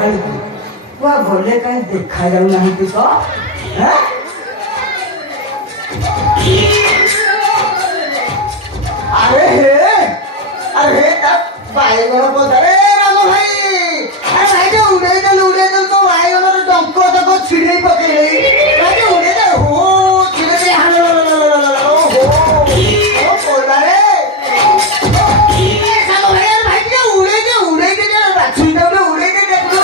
गले कहीं देखा जाऊ ना तो अरे बाईगण पदारे राम भाई अरे भाई उड़े दल तो बाईगण डंक तक छिड़े पकड़े उड़े दे हो छिड़े दे हालो हो पदारे सालो भाई के उड़े दे बाछुई दे उड़े दे देखो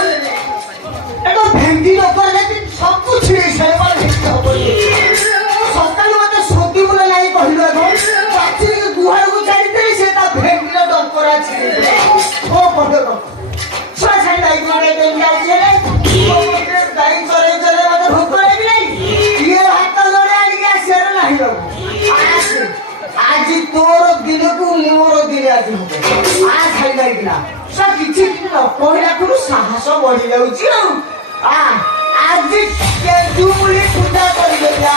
एतो भेंगी ऊपर लेके सब कुछ छिड़े छले वाला भेंगी ऊपर सकाल मते सोती बोले नाही कहलो गो बाछी के गुहार को छाड़ी दे से ता भेंगी डंकरा छिड़े ओ पडो छा छाई नाही करे दे जाऊ छले ओ मते दाई करे मते भूख लागी नाही ये हाथ जोड़े आली के शेर नाही बाबू आज तोर दिन को मोर दिन आज हो आज खाई नाही ना सब किछि न पहिला कुनु साहस बढ़ी जाउची आ आज के दुमुली पूजा करिले जा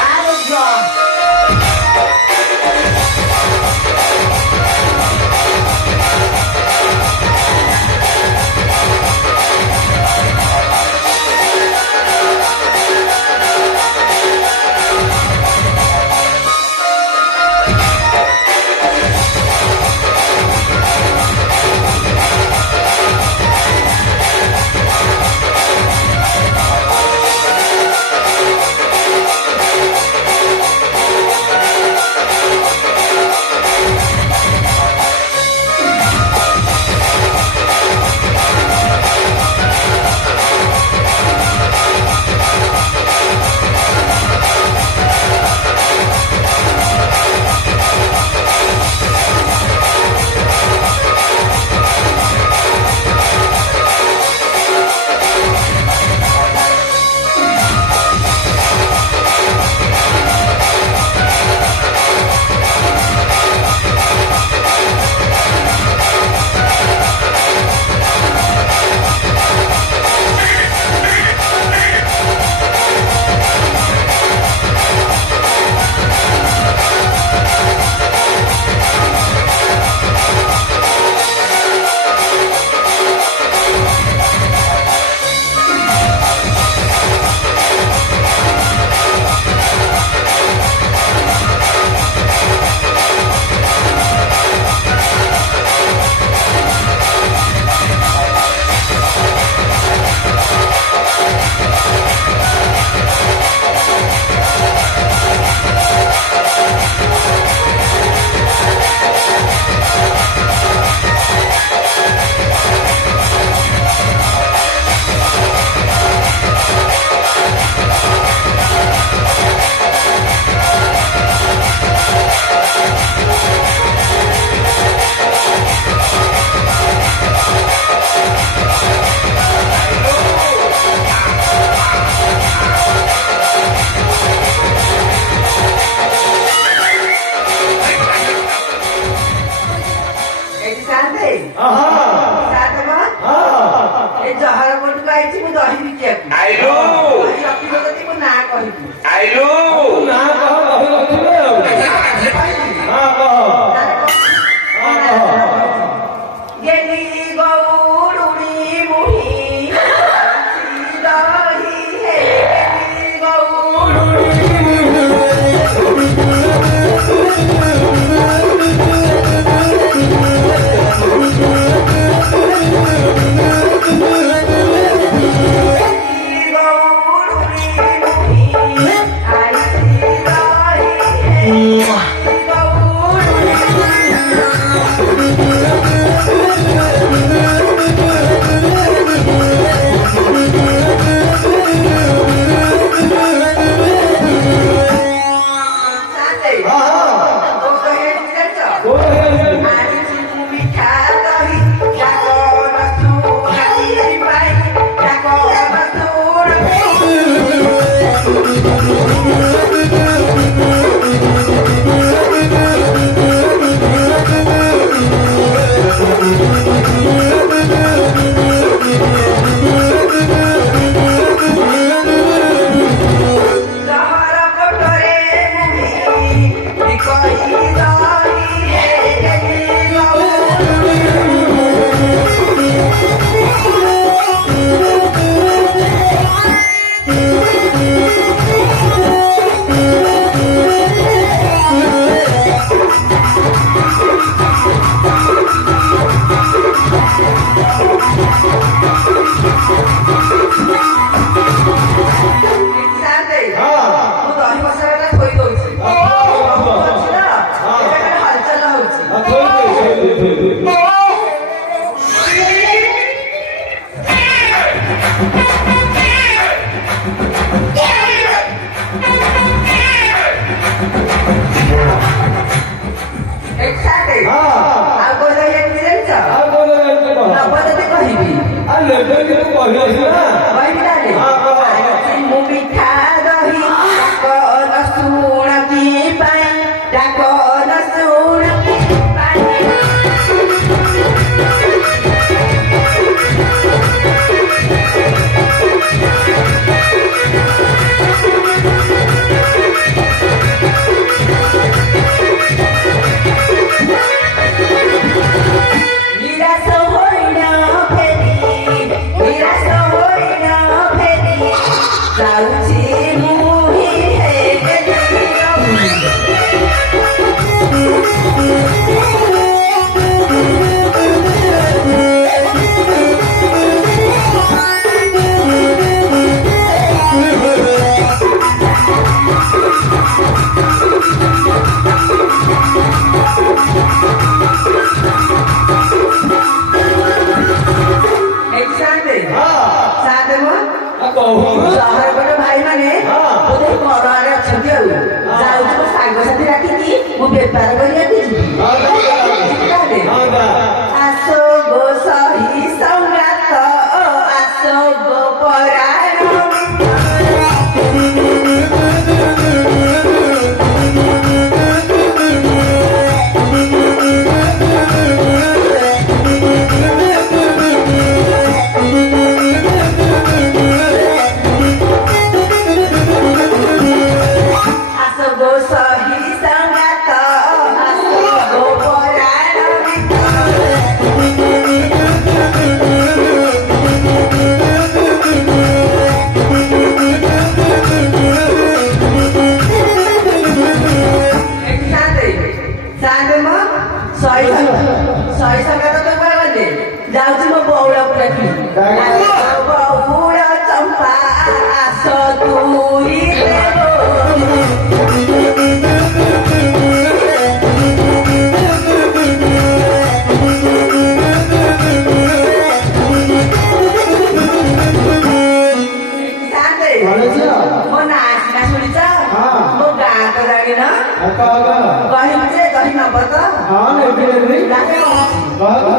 आरो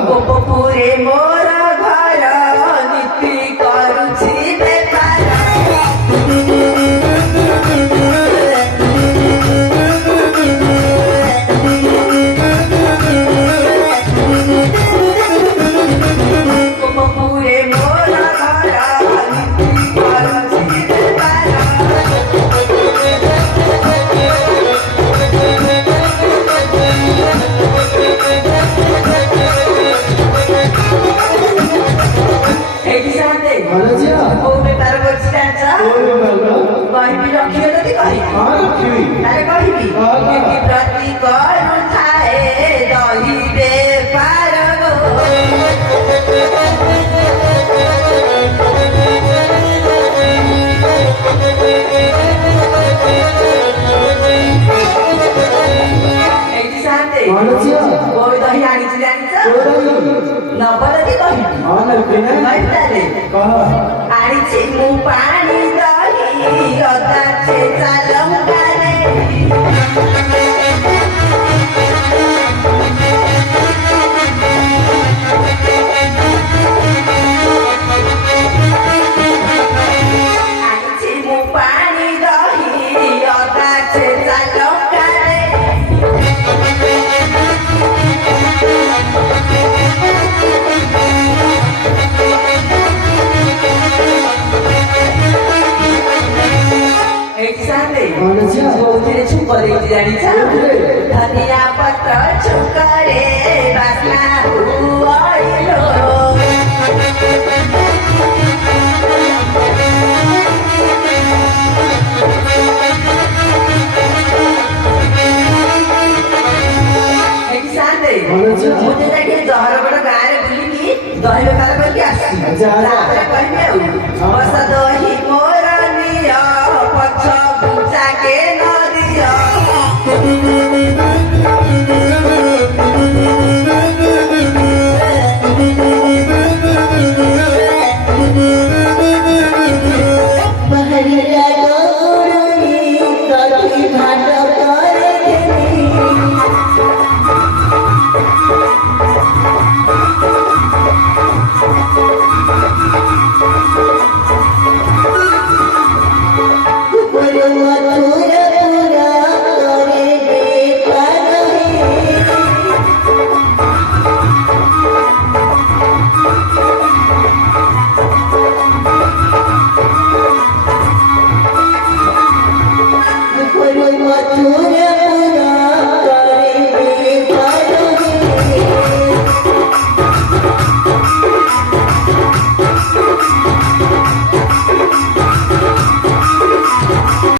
गोपपुरे मोर घर नीति करुछि बेपार गोपपुरे मोर घर नीति करुछि बेपार कहबी रखिए तो कहबी प्रति करू थाए दही बेपार दही आनी जानी नबदी कहबी आनी मु पानी दही अदा छे चालंगारे आनी मु पानी दही अदा छे चालंगारे धनिया पत्र छुकरे बासना हुआइलो मुझे जाके जहर बड़ गाँव बुलिकी दही बेपार करके आसी कहबी बस दही